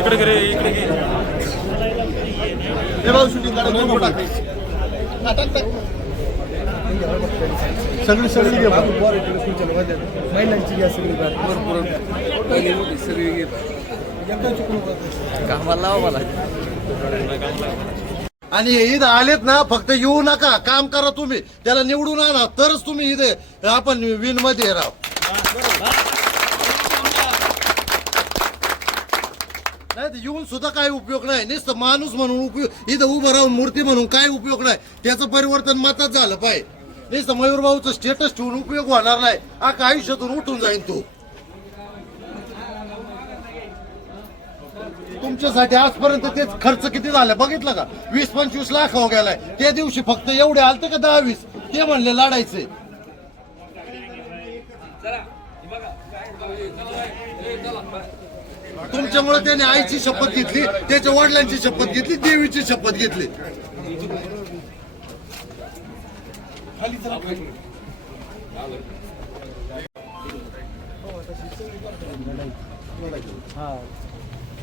इकडे घे रे, इकडे घे हे भाऊ शूटिंग काढा दोन फोटो टाक. हा, टाक, टाक. सगळी सगळी घे भाऊ. महिलांची घ्या सगळी भरपूर पहिली मोठी सगळी घे कामाला लावा मला आणि ईद इथं आलेत ना फक्त येऊ नका काम करा तुम्ही. त्याला निवडून आणा तरच तुम्ही इथे आपण विनमध्ये राह नाही येऊन सुद्धा काय उपयोग नाही. नुसतं माणूस म्हणून उपयोग इथं उभं राहून मूर्ती म्हणून काय उपयोग नाही. त्याचं परिवर्तन मतात झालं पाहिजे. नुसतं मयूरभाऊचं स्टेटस ठेवून उपयोग होणार नाही. आयुष्यातून उठून जाईल तू. तुमच्यासाठी आजपर्यंत तेच खर्च किती झाला? बघितलं का? वीस पंचवीस लाख हो गेलाय. त्या दिवशी फक्त एवढे आलते का दहा वीस? ते म्हणले लढायचे. तुमच्यामुळे त्याने आईची शपथ घेतली त्याच्या वडिलांची शपथ घेतली देवीची शपथ घेतली.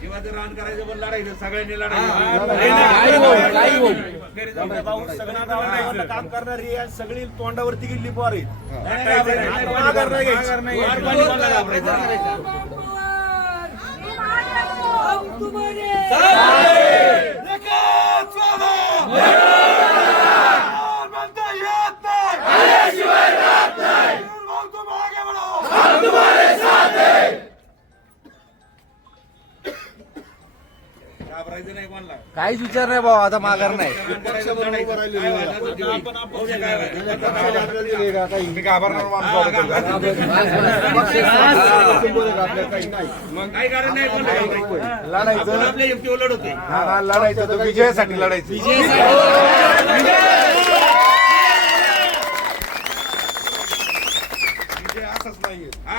जीवाचं रान करायचं? पण लढायचं सगळ्यांनी लढायचं काम करणारी सगळी तोंडावरती गेली पोर माघार काहीच विचार नाही भाऊ आता माघार नाही. लढायचं. मी घाबरणार माणूस. लढायचं. हा, हा, विजयासाठी लढायचं विजय असाच नाहीये हा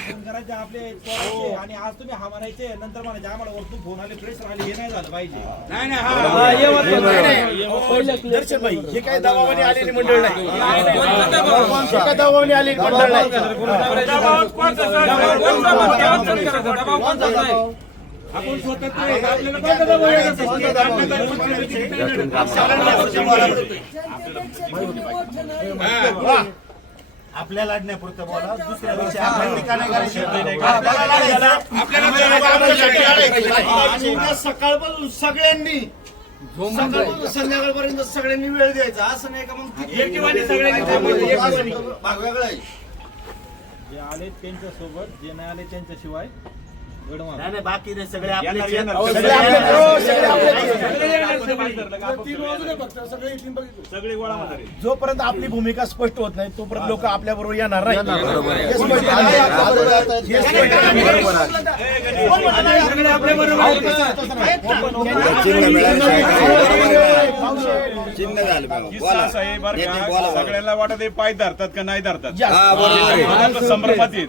करायचे आपले पोराचे. आणि आज तुम्ही हा म्हणायचे नंतर म्हणायचे आम्हाला वरतून फोन आले प्रेशर आले हे नाही झालं पाहिजे. नाही नाही दर्शन भाई हे काय दबावाने आलेली मंडळ नाही. काय दबावाने आलेली मंडळ नाही आपण स्वतंत्र आहे. आपल्याला कोणता दबाव येत असेल? आपल्याला आपल्या लढण्यापुरतं बोला. दुसऱ्या दिवशी आपल्या ठिकाणी करायचं. सकाळपासून सगळ्यांनी सकाळपासून संध्याकाळपर्यंत सगळ्यांनी वेळ द्यायचा. असं नाही का मग सगळ्यांनी. भाग वेगळा आहे. जे आले त्यांच्यासोबत जे नाही आले त्यांच्याशिवाय नाही नाही, बाकी नाही सगळे आपले येणार, येणार. सगळे आपले- हो, सगळे आपले. सगळे गोळा म्हातारे. जोपर्यंत आपली भूमिका स्पष्ट होत नाही तोपर्यंत लोक आपल्या बरोबर येणार नाही हे स्पष्ट आहे. आहे. हे स्पष्ट आहे. सगळे आपल्या बरोबर किस्सा बरं का? सगळ्यांना वाटत आहे पाय धरतात का नाही धरतात? संभ्रमात येत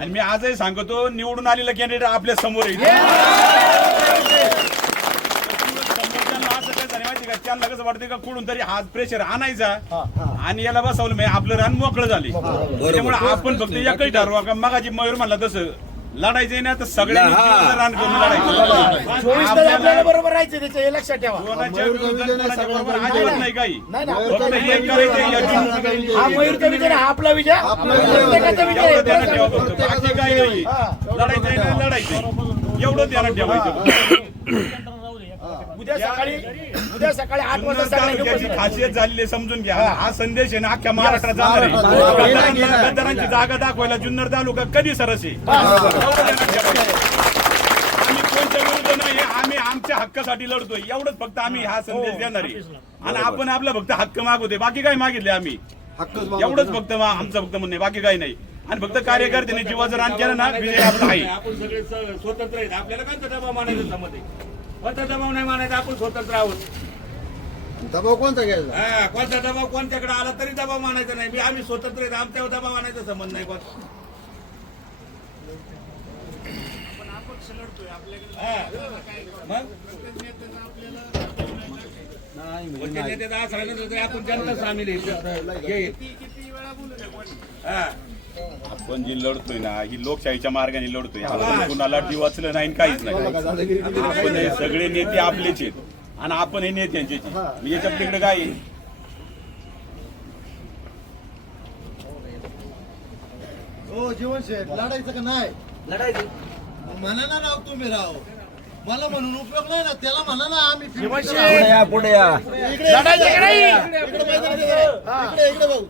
आणि मी आजही सांगतो निवडून आलेला कॅन्डिडेट आपल्यासमोर आहे. समोरच्यांना असं काय झालं माहिती का? त्यांना कसं वाटतं का कुठून तरी हात प्रेशर आणायचा आणि याला बसवलं. म्हणजे आपलं रान मोकळं झाले त्यामुळे आपण फक्त एकही ठरवा का? मगाची मयूर म्हणला तसं लढायचंय ना तर सगळ्यांनी. जीवाचं रान करून लढायचं. चोवीस तास आपल्याला बरोबर राहायचं त्याचं हे लक्षात ठेवा. कोणाच्या विरोधात कोणाच्या बरोबर अजिबात नाही काही. नाही ना फक्त एक करायचं याची हा मयूरचा विजय. नाही, हा आपला विजय? प्रत्येकाचा विजय आहे. एवढं ध्यानात ठेवा फक्त. बाकी काही नाही. ना एवढं ध्यानात ठेवायचं. उद्या सकाळी उद्या सकाळी आठ वाजता खासियत झालेली समजून घ्या. हा. संदेश आहे ना अख्ख्या महाराष्ट्रात जाणार आहे. गद्दारांना- गद्दारांची जागा दाखवायला जुन्नर तालुका कधी सरस. आम्ही कोणत्या विरुद्ध नाही आम्ही आमच्या हक्कासाठी लढतोय. एवढंच फक्त आम्ही हा संदेश देणार आहे. आणि आपण आपला फक्त हक्क मागवतोय. बाकी काय मागितले आम्ही? एवढंच फक्त आमचं फक्त म्हणणे बाकी काही नाही. आणि फक्त कार्यकर्त्यांनी जीवाचं रान केलं ना विजय आपला आहे. आपण सगळे स्वतंत्र आहेत. आपल्याला काय मानायचं कोणता दबाव नाही मानायचा आपण स्वतंत्र आहोत दबाव कोणता घ्यायचा हा, कोणता दबाव कोणत्याकडे आला तरी दबाव मानायचा नाही मी आम्ही स्वतंत्र आहेत आमच्यावर दबाव आणायचा संबंध नाही कोण हा. मग? कोणत्या नेत्याचा आसरा नसला तरी आपण जनता सामील आहे हे. हा. आपण जी लढतोय ना ही लोकशाहीच्या मार्गाने लढतोय आपण कुणाला वाचलं नाही आणि काहीच नाही आपण हे सगळे नेते आपलेच आहेत आणि आपण हे नेत्यांचेच आहे. मी याच्या तिकडे काय आहे? हो जीवन शेठ लढायचं का नाही लढायचं म्हणा ना राव तुम्ही राव मला म्हणून उपयोग नाही ना त्याला म्हणा ना आम्ही जीवन फिरतो. या पुढे या इकडे लढायचं का नाही? इकडे मैदान इकडे जरा. इकडे इकडे भाऊ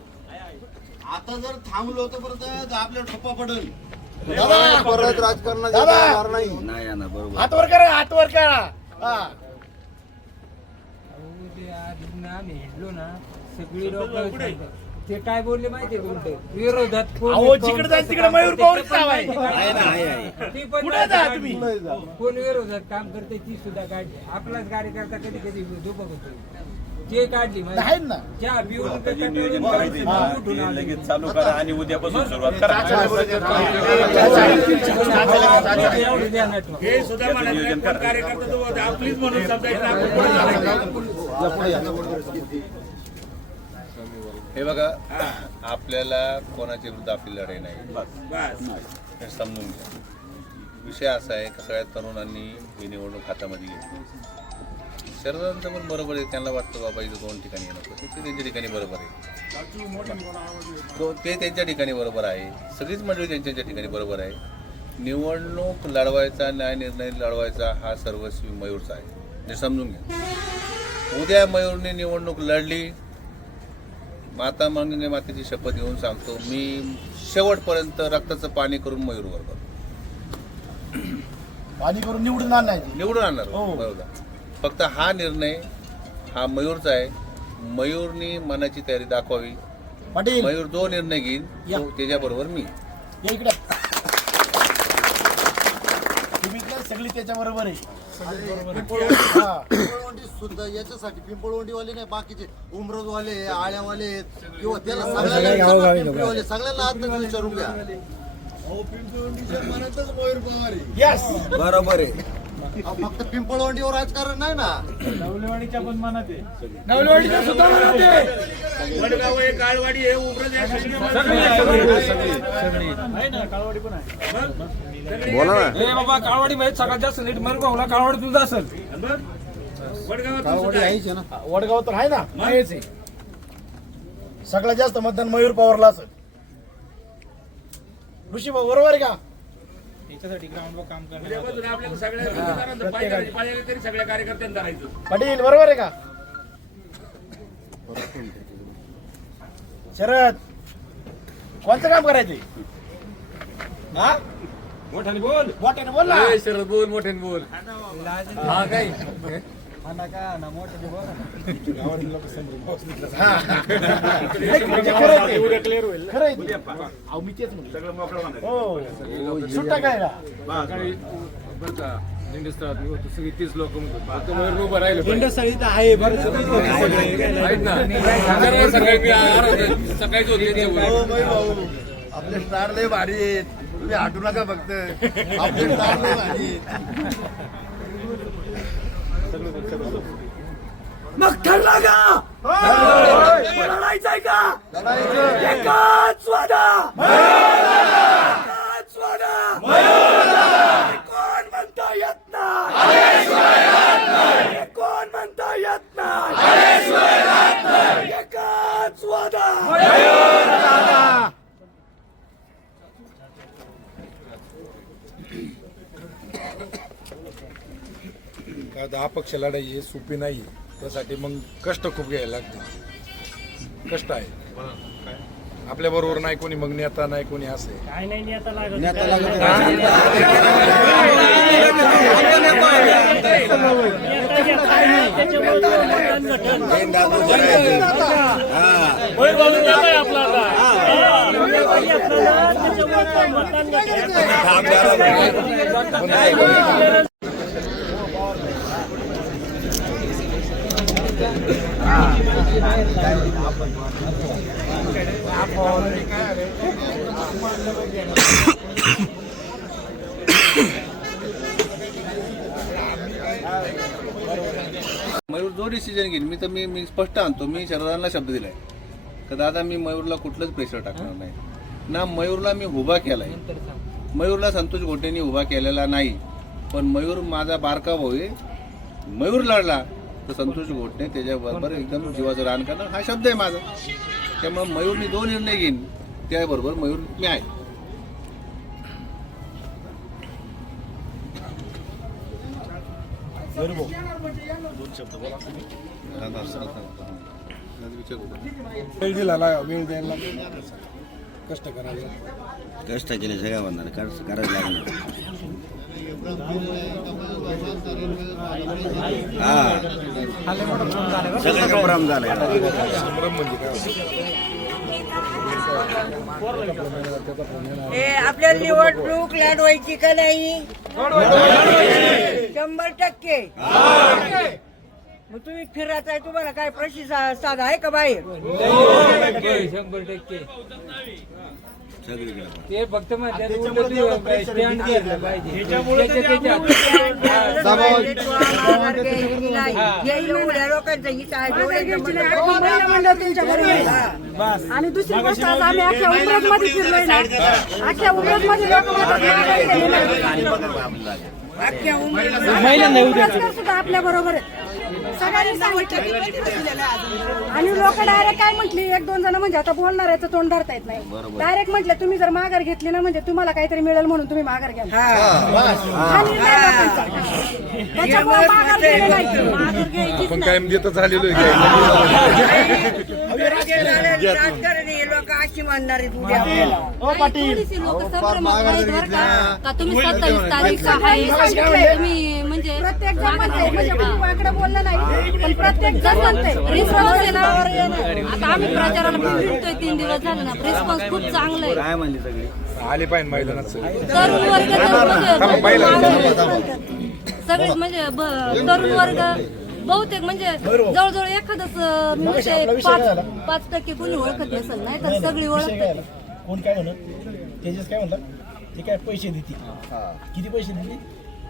आता जर थांबलो तर परत आपल्याला ठप्पा पडेल. दादा परत राजकारणात दादा. येणार नाही. नाही या ना बरोबर. हात वर करा हात वर करा. आम्ही हिंडलो ना सगळी लोक ते काय बोलले माहितीये का उलटे? विरोधात कोण अहो जिकडे जाईल तिकडे मयूर पवारच नाव आहे आहे ना आहे आहे ती पण कुठे जा तुम्ही? कोण विरोधात काम करते ती सुद्धा काढली. आपलाच कार्यकर्ता कधी कधी धोपक होतो. ते काढली? आहेत ना हे नियोजन करायचं हे. लगेच चालू करा आणि उद्यापासून सुरुवात करा एवढं ध्यानात ठेवा. हे सुद्धा म्हणायचं नाही, कोण कार्यकर्ता तो होता, आपलीच म्हणून समजायचं आपण पुढे चालायचं. हे बघा आपल्याला कोणाच्या विरुद्ध आपली लढाई नाही बस हे समजून घ्या विषय असा आहे की सगळ्या तरुणांनी ही निवडणूक हातामध्ये घेतली शरदांचं पण बरोबर आहे. त्यांना वाटतं बाबा इथं दोन ठिकाणी येणं ते त्यांच्या ठिकाणी बरोबर आहे. तो ते त्यांच्या ठिकाणी बरोबर आहे. सगळीच मंडळी त्यांच्या ठिकाणी बरोबर आहे. निवडणूक लढवायचा न्याय निर्णय लढवायचा हा सर्वस्वी मयूरचा आहे. हे समजून घ्या. उद्या मयूरने निवडणूक लढली माता मागणे मातेची शपथ घेऊन सांगतो मी शेवटपर्यंत रक्ताचं पाणी करून मयूरवर करतो पाणी करून निवडून आणायची निवडून आणणार. हो. बरोबर. फक्त हा निर्णय हा मयूरचा आहे. मयूरनी मनाची तयारी दाखवावी. पाटील. मयूर जो निर्णय घेईल या. तो त्याच्याबरोबर मी. या इकडे. तुम्ही सगळी त्याच्या बरोबर आहे. हा. पिंपळवंडी सुद्धा याच्यासाठी पिंपळवंडीवाले नाही बाकीचे उमरजवाले आळ्यावाले किंवा त्याला सगळ्याला पिंपळीवाले सगळ्याला आता विचारून घ्या. मनातच मयूर पवार आहे. Yes. बरोबर आहे. अहो, फक्त पिंपळवंडीवर राजकारण नाही ना. नवलवाडीचं सुद्धा म्हणत आहे. वडगाव आहे काळवाडी आहे उमरज आहे सगळी बोला ना. ए बाबा काळवाडी माहीत सगळ्यात जास्त नीट मर भाऊला काळवाडी तुझा असेल. वडगावात सुद्धा आहे. वडगाव तर आहे ना आहेच आहे. सगळ्यात जास्त मतदान मयूर पवारला असेल. ऋषी भाऊ बरोबर आहे का? आपल्याला सगळ्या पाय धरायचे, पाय आले तरी सगळ्या कार्यकर्त्यांना धरायचं पाटील बरोबर आहे का? शरद कोणतं काम करायचे हा? मोठ्याने बोल. मोठ्याने बोल ना. शरद बोल मोठ्याने बोल. हा काय? हा. नाही, म्हणजे मी भाऊ आपले स्टार लय भारी आहेत. तुम्ही हटू नका फक्त. आपले स्टार लय भारी आहेत. मग ठरला का? लढायचंय का? एकाच वादा. एकाच वादा. कोण म्हणता येत नाही? कोण म्हणता येत नाही? एकच वादा. काय होतं, अपक्ष लढाई ही सोपी नाही त्यासाठी मग कष्ट खूप घ्यायला लागतं कष्ट आहे. आपल्या बरोबर नाही कोणी मग नेता नाही कोणी असे. मयूर जो डिसिजन घेईन मी तर मी मी स्पष्ट आणतो मी शरदांना शब्द दिलाय. का दादा मी मयूरला कुठलंच प्रेशर टाकणार नाही. ना मयूरला मी उभा केलाय. मयूरला संतोष गोटेंनी उभा केलेला नाही. पण मयूर माझा बारका भाऊ आहे. मयूर लढला. तर संतोष घोटणे त्याच्याबरोबर एकदम जीवाचं रान करणं हा शब्द आहे माझा. त्यामुळे मयूरनी दोन निर्णय घेईन. त्याबरोबर मयूर मी आहे. वेळ दिला वेळ द्यायला. कष्ट करायला कष्ट केले सगळ्या म्हणणार कष्ट करायला लागणार. हा. सगळं संभ्रम झालाय संभ्रम म्हणजे काय आपल्याला निवडणूक लढवायची का नाही? शंभर टक्के. मग तुम्ही फिरायचा आहे तुम्हाला काय प्रशिसाद आहे का बाहेर? शंभर टक्के. ते फक्त. आणि दुसरी गोष्ट आज आम्ही अख्ख्या उमरत मध्ये फिरलोय ना. अख्ख्या उमरत मध्ये लोक उमरीला- उमरतकर सुद्धा आपल्या बरोबर आहे. सगळ्यांनी सांगितलं आणि लोक डायरेक्ट काय म्हटली एक दोन जण म्हणजे आता बोलणार आहे तर तोंड धरता येत नाही डायरेक्ट म्हटलं तुम्ही जर माघार घेतली ना म्हणजे तुम्हाला काहीतरी मिळेल म्हणून तुम्ही माघार घ्या हा. त्याच्यामुळे माघार नाही. आपण नाही. कायम देत झालेलो आहे अशी म्हणणार आहेत उद्या आपल्याला. थोडीशी लोकं संभ्रमात आहेत बरं का? का तुम्ही सत्तावीस तारीख आहे तुम्ही म्हणजे प्रत्येक जण म्हणते म्हणजे कोणी वाकडं बोललं नाही. पण प्रत्येक जण म्हणते रिस्पॉन्स आहे ना. आता आम्ही प्रचाराला फिरतोय तीन दिवस झाले ना. रिस्पॉन्स खूप चांगला आहे. काय म्हणले सगळे? आले पाहिजे मैदानात. तरुण वर्ग म्हणजे. सगळे म्हणजे तरुण वर्ग बहुतेक म्हणजे जवळजवळ एखादच म्हणजे पाच झाला? पाच टक्के कोणी ओळखत नसेल नाही तर सगळी झाला? कोण काय म्हणत तेजस काय म्हणला? ते काय पैसे देते किती पैसे दिले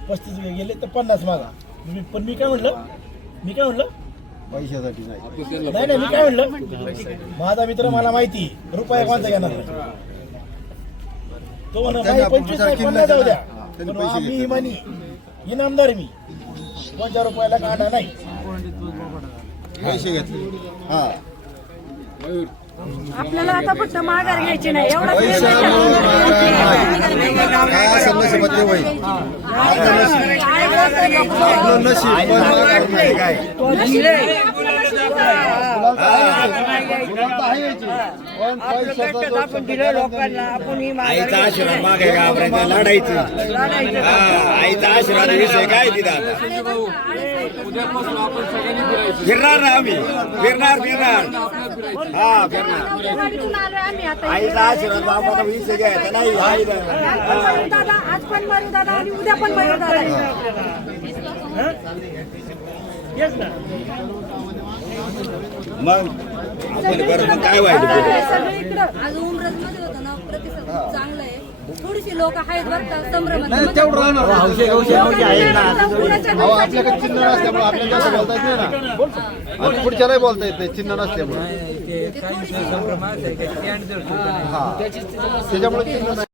पस्तीस गेले तर पन्नास मागा. मी- पण मी काय म्हणलं? मी काय म्हणलं? पैशासाठी नाही. नाही नाही मी काय म्हणलं? माझा मित्र मला माहिती. रुपया कोणता घेणार. तो म्हणा पंचवीस पन्नास जाऊ द्या. घेतले. इमानी. इनामदार मी. कोणत्या रुपयाला काढा नाही. पैसे घेतले. हा. आपल्याला आता फक्त माघार घ्यायची नाही एवढा काय होईल नशीब पण नाही काय मुलांना आहे याची. पण पैशाचा जो आपण दिलं लोकांना. आपण ही आईचा आशीर्वाद मागे घाबरायचं लढायचं. आईचा आशीर्वाद विषय काय फिरायचं. फिरणार ना आम्ही. फिरणार फिरणार. हा फिरणार. आईचा आशीर्वाद बाबाचा विषय घ्यायचा नाही आई आज पण मयूर दादा आज पण मयूर दादा आणि उद्या पण मयूर दादा. मग? आपण बरं मग काय व्हायचं पुढे? सगळीकडं आज उमरजमध्ये होतं ना प्रतिसाद खूप चांगला आहे. थोडीशी लोक आहेत बरं का संभ्रमात. अहो, आपल्याकडे चिन्ह नसल्यामुळे आपल्याला जास्त बोलता येत नाही ना. आणि पुढच्या नाही बोलता येत नाही चिन्ह नसल्यामुळे. ते काही संभ्रम असेल, ते स्टँड जर सुद्धा नाही. हा. त्याच्यामुळे चिन्ह नाही.